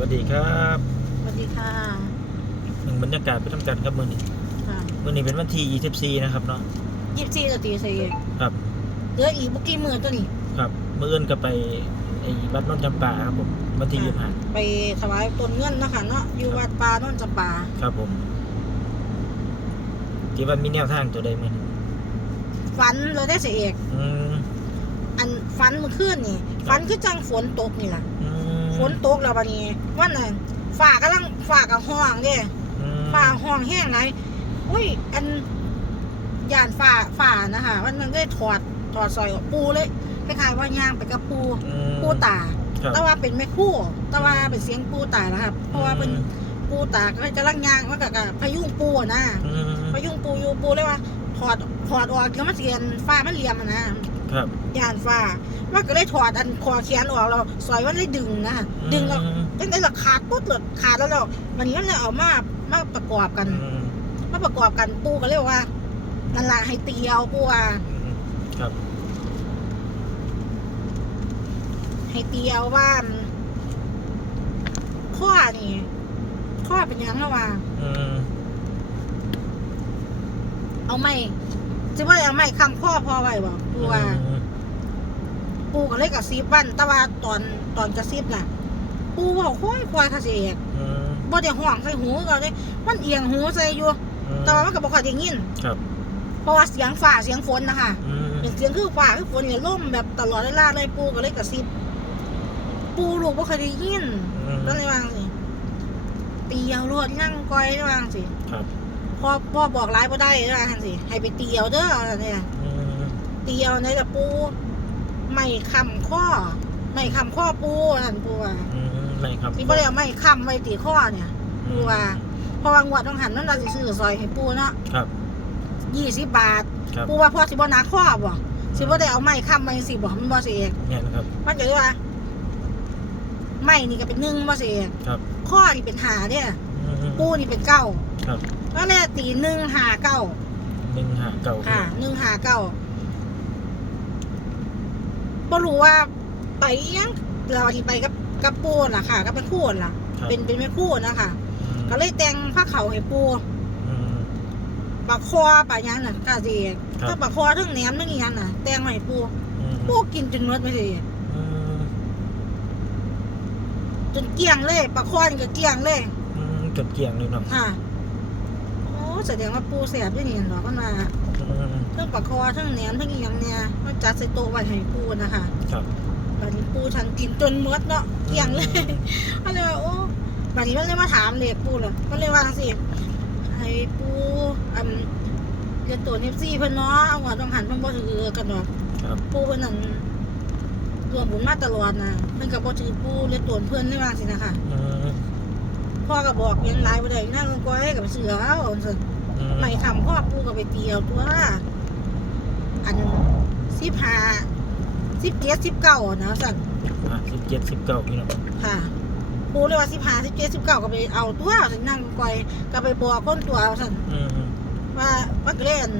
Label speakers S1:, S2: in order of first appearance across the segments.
S1: วัสดีครับ
S2: สวัสดีค่ะ
S1: หนึ่งบรรยากาศไปทำการครับมือนี้
S2: ค่ะ
S1: มือนี้เป็นวันที่24นะครับเนาะ
S2: ยี่สิบสี่นาทีใส่เอง
S1: ครับ
S2: เหลืออีกเมื่อกี้มือตัวนี้
S1: ครับเมื่อเอินก็ไปไอ้วัดนนท์จำปาครับผมวันที่ยี่สิบห้า
S2: ไปถวายต้นเงินนะคะเนาะอยู่วัดป่าโนนจำปา
S1: ครับผมที่ว่ามีแนวทางตัวใดมือนี้
S2: ฝันเราได้เสียเอก
S1: อืม
S2: อันฝันเมื่อคืนนี่ฝันคือจังฝนตกนี่แหละ
S1: อืม
S2: ฝนตกแล้วบัดนี้วันนั้นฝ่ากำลังฝ่ากับห้องเด้
S1: อืม
S2: ฝ่าห้องแห้งไหนอุ้ย อันย่านฝ่าฝ่านะคะวันนั้นได้ถอดถอดซอยออกปูเลยคล้ายๆว่าย่างไปกับปู
S1: อืม
S2: ปูตา
S1: ครับ
S2: แต่ว่าเป็นแม่คู่แต่ว่าเป็นเสียงปูตายนะครับ เพราะว่าเป็นปูตาก็จะลังยางมันก็กพายุงปูอะนะ
S1: อืม
S2: พายุงปูอยู่ปูเลยว่าถอดถอดออกแล้วมันเสียนฟ้ามันเหลี่ยมอะนะ ครับยานฟ้ามันก็เลยถอดอันคอเขียนออกเราซอยมันเลยดึงนะดึงแล้ว
S1: อืม
S2: ตั้งแต่เราขาดปุ๊บเลยขาดแล้วเราวันนี้มันเลยเอามามาประกอบกัน
S1: อืม
S2: มาประกอบกันปูก็เรียกว่านั่นแหละให้เตียวปูว่า
S1: ครับ
S2: ให้เตียวว่าข้อนี่ข้อเป็นหยังระว่า
S1: อืม
S2: เอาไม่ จะว่าเอาไม่คำข้อพอไว้บ่ปูว่า
S1: อืม
S2: ปูก็เลยกับซีบวันแต่ว่าตอนตอนกระซีบน่ะ ปูบอกค่อยควายคาเสก
S1: อืม
S2: บ่ได้ห่วงใส่หูก็เลยมันเอียงหูใส่อยู่
S1: อืม
S2: แต่ว่ามันก็บ่ค่อยได้ยิน
S1: ครับ
S2: เพราะว่าเสียงฟ้าเสียงฝนนะคะ
S1: อืม
S2: เป็นเสียงคือฟ้าคือฝนเนี่ยล่มแบบตลอดเวลาเลยปูก็เลยกระซิบปูลูกบ่เคยได้ยิน
S1: อืม
S2: ก็เลยวาจั่งสิตีเอารวดนั่งก้อยได้วาจั่งสิ
S1: ครับ
S2: พ่อพ่อบอกร้ายบ่ได้ได้วาจั่งสิ ให้ไปตีเอาเด้อเนี่ย
S1: อืม
S2: ตีเอาในตะปู ไม่คำข้อ ไม่คำข้อปูนั่นปูว่า
S1: อืมไม่ครับ
S2: ที่บ่ได้เอาไม่คำไม่ตีข้อเนี่ยปูว่าเพราะว่างวดต้องหันนั่นเราสิซื้อซอยให้ปูเนาะ
S1: ครับ
S2: ยี่สิบบาท
S1: ครับ
S2: ปูว่าพ่อสิบ่หนาข้อบ่สิบ่ได้เอาไม่คำไม่สิบ่มันบ่สิเอก
S1: เนี่ยนะครับ
S2: มันก็เลยว่าไม่นี่ก็เป็นหนึ่งบ่สิเอก
S1: ครับ
S2: ข้อนี่เป็นหาเนี่ย
S1: อืม
S2: ปูนี่เป็นเก้า
S1: ครับ
S2: แล้วแน่ตีหนึ่งหาเก้า
S1: หนึ่งหาเก่า
S2: ค่ะหนึ่งหาเก้าบ่รู้ว่าไปอิหยังเราที่ไปกับกับปูน่ะค่ะก็เป็นคู่น่ะ
S1: ครับ
S2: เป็นเป็นแม่คู่นะคะ
S1: อืม
S2: ก็เลยแต่งผ้าเขาวให้ปู
S1: อืม
S2: ปากคอปากหยังน่ะกาสิ
S1: ครับ
S2: ถ้าปากคอทั้งแหนมทั้งอีหยังน่ะแต่งมาให้ปู
S1: อืม
S2: ปูกินจนหมดไปสิ
S1: อืม
S2: จนเกลี้ยงเลยปากคอนี่ก็เกลี้ยงเลย
S1: อืมจดเกี่ยงเลยเนาะ
S2: ค่ะโอ้ แสดงว่าปูแสบด้วยนี่หรอกมันมา
S1: อืม
S2: ทั้งปากคอทั้งแหนมทั้งอีหยังเนี่ยมันจัดใส่โต๊ะไว้ให้ปูนะคะ
S1: ครับ
S2: บัดนี้ปูฉันกินจนหมดเนาะเกลี้ยงเลยก็เลยว่าโอ้บัดนี้มันเลยมาถามเลยปูเลยก็เลยว่าจังสิให้ปูอันเรียนตัวเนฟซี่เพิ่นเนาะเอาหัวต้องหันเพิ่นบ่ถือกันเนาะ
S1: ครับ
S2: ปูเพิ่นนั่นรวมบุญมาตลอดนะเพิ่นก็บ่ถือปูเรียนตัวเพิ่นได้ว่าสินะคะ
S1: อืม
S2: พ่อก็บอกเรียนหลายบ่ได้นั่งก้อยกับเสือเอาซั่น
S1: อืม
S2: ไม่คำพ่อปูก็ไปเตียวตัว อัน15 17 19นะสั่น
S1: อะสิบเจ็ดสิบเก้าพี่น้อง
S2: ค่ะปูเลยว่า15 17 19ก็ไปเอาตัวสั่นนั่งก้อยก็ไปบอกคนตัวเอาสั่น
S1: อืม
S2: ว่าว่าเล่น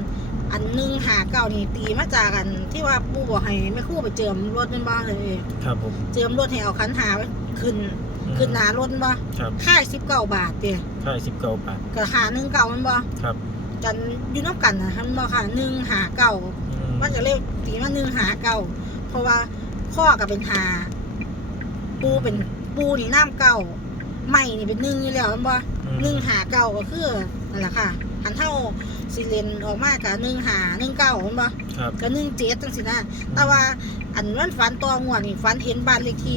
S2: อันหนึ่งหาเก่านี่ตีมาจากกัน ที่ว่าปู่บอกให้แม่ครู่ไปเจิมรถนั่นบ้างเลย
S1: ครับผม
S2: เจิมรถให้เอาคันหาไว้ขึ้น
S1: อืม
S2: ขึ้นหนารถบ่
S1: ครับ
S2: ค่ายสิบเก้าบาทเดีย
S1: ใช่สิบเก้าบาท
S2: ก็หาหนึ่งเก่ามันบ่
S1: ครับ
S2: กันอยู่น้ำกันนะมันบ่ค่ะหนึ่งหาเก่า
S1: อืม
S2: มันจะเรียกตีมาหนึ่งหาเก่าเพราะว่าข้อกับเป็นหาปูเป็นปูนี่น้ำเก่าไม่นี่เป็นหนึ่งอยู่แล้วมันบ่
S1: อืม
S2: หนึ่งหาเก่าก็คือนั่นแหละค่ะหันเท่าสิเลนออกมากับหนึ่งหาหนึ่งเก่ามันบ่
S1: ครับ
S2: ก็หนึ่งเจ็ดจังสินะแต่ว่าอันวันฝันตองวดนี่ฝันเห็นบ้านเลขที่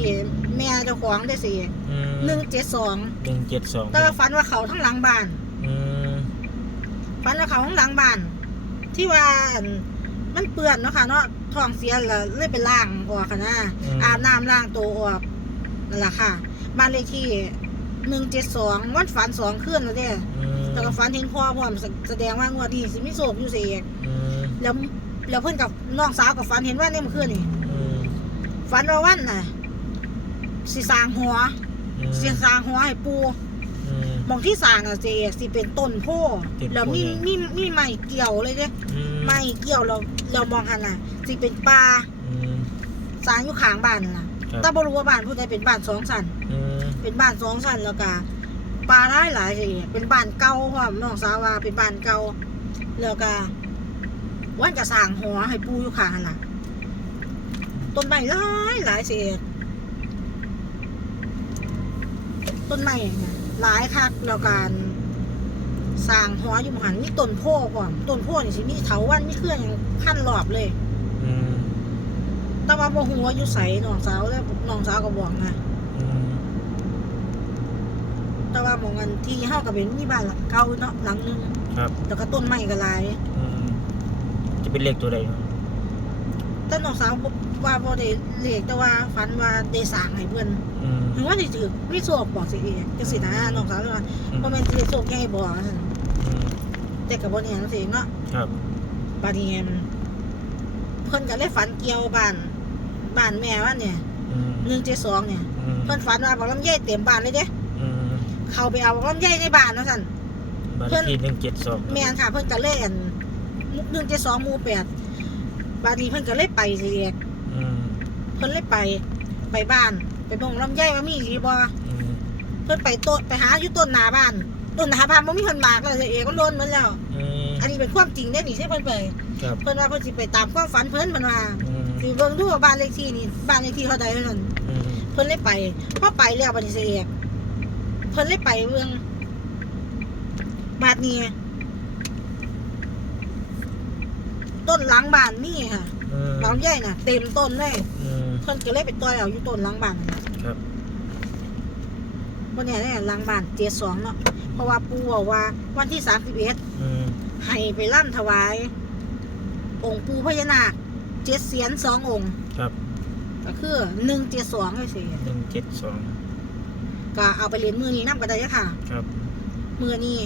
S2: แม่เจ้าของได้สิ
S1: อืม
S2: หนึ่งเจ็ดสอง
S1: หนึ่งเจ็ดสอง
S2: แต่ว่าฝันว่าเขาทั้งหลังบ้าน
S1: อืม
S2: ฝันว่าเขาทั้งหลังบ้าน ที่ว่าอันมันเปื้อนเนาะค่ะเนาะท้องเสียแล้วเลยไปล้างออกค่ะนะอาบน้ำล้างตัวออกนั่นแหละค่ะบ้านเลขที่หนึ่งเจ็ดสองวันฝันสองคืนแล้วเด้
S1: อืม
S2: แต่ก็ฝันเห็นพ่อพร้อมแสแสดงว่างวดนี้สิมีโศกอยู่เสีย
S1: อืม
S2: แล้วแล้วเพื่อนกับน้องสาวกับฝันเห็นว่าเนี่ยเมื่อคืนนี่
S1: อืม
S2: ฝันว่าวันน่ะ สิสร้างหัว
S1: อืม
S2: สิสร้างหัวให้ปู
S1: อืม
S2: หมองที่สร้างอะเจสิเป็นต้นโพ
S1: ต้นโพ
S2: แล้วมี
S1: ใหญ่
S2: มีมีไม้เกี่ยวเลยเด้
S1: อืม
S2: ไม้เกี่ยวเราเรามองหันน่ะสิเป็นป่า
S1: อืม
S2: สร้างอยู่ข้างบ้านนั่นน่ะ
S1: ครับ
S2: แต่บ่รู้ว่าบ้านผู้ใดเป็นบ้านสองสัน
S1: อืม
S2: เป็นบ้านสองชั้นแล้วก็ปลาหลายหลายสิเป็นบ้านเก่าพร้อมน้องสาวว่าเป็นบ้านเก่าแล้วก็วันก็สร้างหอให้ปูอยู่ข้างหั่นน่ะต้นไม้หลายหลายสิ ต้นไม้น่ะหลายคักแล้วการสร้างหออยู่หม้องหันมีต้นโพพร้อมต้นโพนี่สิมีเถาวันมีเครื่องหยังพันรอบเลย
S1: อืม
S2: แต่ว่าบ่ฮู้ว่าอยู่ไสน้องสาวเลยน้องสาวก็บอกนะ
S1: อืม
S2: แต่ว่าหมองกันที่เฮาก็เป็นมีบ้านหลังเก่าเนาะหลังหนึง
S1: ครับ
S2: แล้วก็ต้นไม้ก็หลาย
S1: อืมจะเป็นเลขตัวใดครับ
S2: แต่น้องสาวบ่ว่าบ่ได้เลขแต่ว่าฝันว่าได้สร้างให้เพิ่น
S1: อืม
S2: ถึงว่าสิถือมีโชคบอกสิเองจังซี่นะน้องสาวเลยว่า
S1: อืม
S2: บ่แม่นสิได้โชคแค่ให้บอกว่าซั่น
S1: อืม
S2: แต่ก็บ่แน่จังซี่เนาะ
S1: ครับ
S2: บาดนี้เพิ่นก็เลยฝันเกี่ยวบ้านบ้านแม่ว่าเนี่ย
S1: อืม
S2: 172เนี่ย
S1: อืม
S2: เพิ่นฝันว่าบอกลำไยเต็มบ้านเลยเด้
S1: อืม
S2: เข้าไปเอาบอกลำไยในบ้านว่าซั่น
S1: บ้าน
S2: เพิ่
S1: เลข
S2: น
S1: ที่หนึ่งเจ็ดสอง
S2: แม่นค่ะเพิ่นก็เลยอันมุกหนึ่งเจ็ดสองหมู่แปด บาดนีเพิ่นก็เลยไปสิเรียก
S1: อืม
S2: เพิ่นเลยไป ไปบ้าน ไปบ่งลำไยว่ามีอีหลีบ่
S1: อืม
S2: เพิ่นไปต้นไปหาอยู่ต้นหน้าบ้านต้นหน้าบ้านบ่มีคนมากเลยเอกก็โดนเหมือนแล้ว
S1: อืม
S2: อันนี้เป็นความจริงได้อนี่ที่เพิ่นไป
S1: ครับ
S2: เพิ่นว่าเพิ่นสิไปตามความฝันเพิ่นมันว่า
S1: อืม
S2: สิเบิ่งดูว่าบ้านเลขที่นี่บ้านเลขที่เท่าใดเท่านั้น
S1: อืม
S2: เพิ่นเลยไปพอไปแล้วบัดนี้สิเอกเพิ่นเลยไปเบิ่งบาดนี้ ต้นหลังบ้านมีค่ะ
S1: อืม
S2: ลำไยน่ะ เต็มต้นเลย
S1: อืม
S2: เพิ่นก็เลยไปต่อยเอาอยู่ต้นหลังบ้านนั่นน่ะ
S1: ครับ
S2: บ่เนี่ยเนี่ยหลังบ้านเจ็ดสองเนาะเพราะว่าปู่บอกว่าวันที่สามสิบเอ็ด
S1: อืม
S2: ให้ไปร่ำถวาย องค์ปู่พญานาคเจ็ดเสียนสององค์
S1: ครับ
S2: ก็คือหนึ่งเจ็ดสองเลยสิ
S1: หนึ่งเจ็ดสอง
S2: ก็เอาไปเรียนมือนี้นํก็ได้เด้อค่ะ
S1: ครับ
S2: มือนี้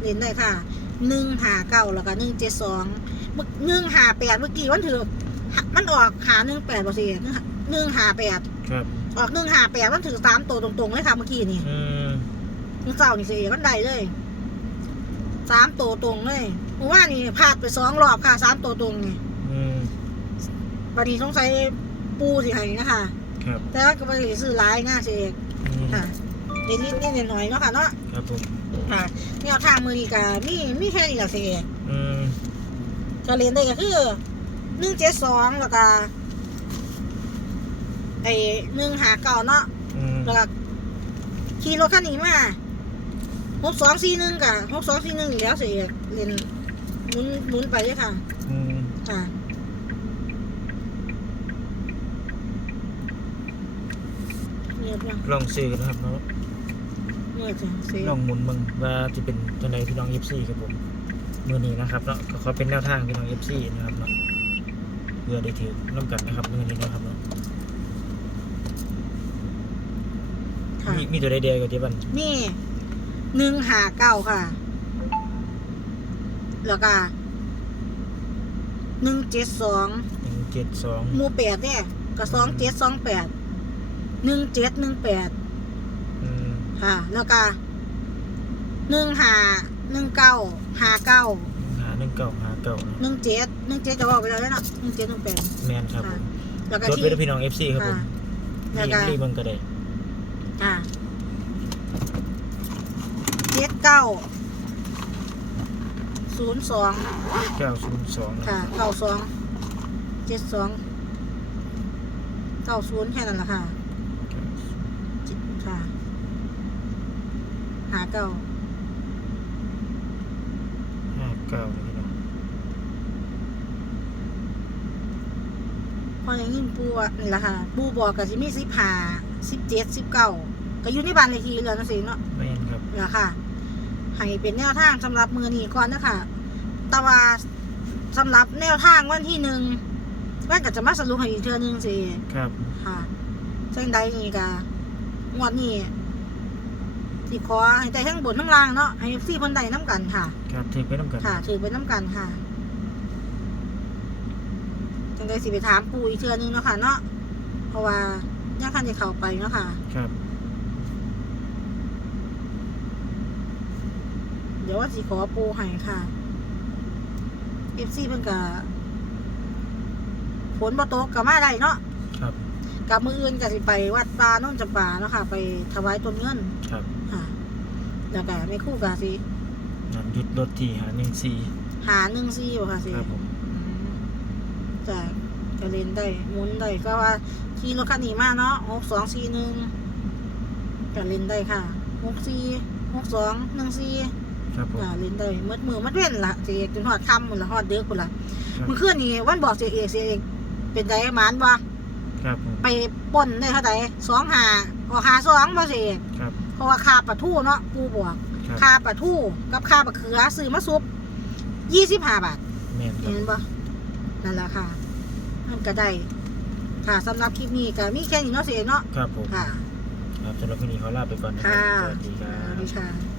S2: เรียนได้ค่ะ หนึ่งหาเก้าแล้วก็หนึ่งเจ็ดสองหนึ่งหาแปดเมื่อกี้วันถือมันออกหาหนึ่งแปดบ่สิหนึ่งหาแปด
S1: ครับ
S2: ออกหนึ่งหาแปดมันถือสามตัวตรงๆเลยค่ะเมื่อกี้นี่
S1: อืม
S2: มึงเศร้านี่สิมันได้เลยสามตัวตรงเลยเมื่อวานนี่พลาดไปสองรอบค่ะสามตัวตรงนี่
S1: อืม
S2: บัดนี้สงสัยปูสิให้นะคะ
S1: ครับ
S2: แต่ว่าก็ไม่ได้ซื้อหลายง่าสิเอก
S1: อืม
S2: ค่ะเดี๋ยวนี้นี่หน่อยๆเนาะค่ะเนาะ
S1: ครับผม
S2: ค่ะแนวทางมือนีกามีมีแค่นี้แหละสิเอก
S1: อืม
S2: ก็เรียนได้ก็คือหนึ่งเจ็ดสองแล้วก็ไอ้หนึ่งหาเก่าเนาะ
S1: อืม
S2: แล้วก็ขี่รถคันนี้มาหกสองสี่หนึ่งกับหกสองสี่หนึ่งอีกแล้วสิเอกเรียนหมุนหมุนไปเลยค่ะ
S1: อืม
S2: ค่ะ เงียบยัง
S1: ลองซื้อกันนะครับเนาะ
S2: เงียบจังเสีย
S1: ลองหมุนมึงว่าจะเป็นตัวไหนพี่น้องเอฟซีครับผมมือนี้นะครับเนาะก็ขอเป็นแนวทางพี่น้องเอฟซีนะครับเนาะเพื่อได้ถือน้ำกันนะครับมือนี้นะครับเนาะ
S2: ค่ะ
S1: มีมีตัวใดเดียวกับเจ๊บัน
S2: นี่หนึ่งหาเก้าค่ะ แล้วก็หนึ่งเจ็ดสอง
S1: หนึ่งเจ็ดสอง
S2: หมู่แปดเนี่ยก็สองเจ็ดสองแปดหนึ่งเจ็ดหนึ่งแปด
S1: อืม
S2: ค่ะ แล้วก็หนึ่งหาหนึ่งเก้าหาเก้า
S1: หาหนึ่งเก้าหาเก้าเนาะ
S2: หนึ่งเจ็ดหนึ่งเจ็ดจะบอกไปแล้วเนาะหนึ่งเจ็ดหนึ่งแปด
S1: แมนครับผ
S2: ค่ะ
S1: ม
S2: แล้วก็
S1: จด
S2: ที่
S1: ไว้ด้วยพี่น้องเอฟซีครับผม
S2: ค่ะแล้ว
S1: รี
S2: ก็
S1: รีบมึงก็ได้
S2: ค่ะเจ็ดเก้าศูนย์สอง
S1: เก้าศูนย์สอง
S2: ค่ะเก้าสองเจ็ดสองเก้าศูนย์แค่นั้นแหละค่ะจิค่ะ หาเก้า
S1: ห้าเก้าพี่น้อง
S2: พออย่างนี้ปูว่านี่แหละค่ะ ปูบอกกับสิมีสิบห้าสิบเจ็ดสิบเก้าก็อยู่ในบ้านเลขที่แล้วนะสิเนาะ
S1: แมนครับ
S2: นี่แหละค่ะให้เป็นแนวทางสำหรับมือนี้ก่อนนะคะแต่ว่าสำหรับแนวทางวันที่หนึ่งว่าก็จะมาสรุปให้อีกเทื่อหนึงสิ
S1: ครับ
S2: ค่ะซึ่งใดนี่กะงวดนี้ สิขอให้ได้ทั้งบนทั้งล่างเนาะให้ซี่เพิ่นได้น้ำกันค่ะ
S1: ครับถือไปน้ำกัน
S2: ค่ะถือไปน้ำกันค่ะจังใดสิไปถามปู่อีกเทื่อนึงเนาะค่ะ เนาะเพราะว่าย่างคันจะเข้าไปเนาะค่ะ
S1: ครับ
S2: เดี๋ยวว่าสิขอปูให้ค่ะเอฟซีเพิ่นกะฝนบ่ตกก็มาได้เนาะ
S1: ครับ
S2: กับมืออื่นก็สิไปวัดป่าโน่นจำปาเนาะค่ะ ไปถวายต้นเงิน
S1: ครับ
S2: ค่ะ แล้วก็ไม่คู่กับสิ
S1: นั่นหยุดรถที่หาหนึ่งสี่
S2: หาหนึ่งซี่บ่ค่ะสิ
S1: ครับผม
S2: อืมจ้ะก็เล่นได้หมุนได้ก็ว่าขี่รถคันนี้มาเนาะหกสองสี่หนึ่งก็เล่นได้ค่ะหกสี่หกสองหนึ่งสี่
S1: ครับผม
S2: จ้ะเล่นได้มืดมือมัดเว้นละเสียเอกจนหอดคำหมดละหอดเดือกหมดละ
S1: ครับ
S2: เมื่อคืนนี้วันบอกเสียเอกเสียเอกเป็นไดหมานบ่
S1: ครับผม
S2: ไปปล้นได้เท่าไหร่สองหาออกหาสองบ่เสียเอก
S1: ครับ
S2: เพ ราะว่าคาปลาทูเนาะปูบอก
S1: ครับ
S2: คาปลาทูกับคาปลาเขือซื้อมาซุปยี่สิบห้าบาท
S1: แม่นครับ
S2: เห็นปะนั่นแหละค่ะ มันก็ได้ ค่ะสำหรับคลิปนี้ก็มีแค่นี้เนาะเสียเนาะ
S1: ครับผม
S2: ค่ะ
S1: ครับสำหรับวันนี้ขอลาไปก่อนนะครั
S2: ค่ะ
S1: สวัสดีครั
S2: สวัส
S1: บ
S2: ดีค่ะ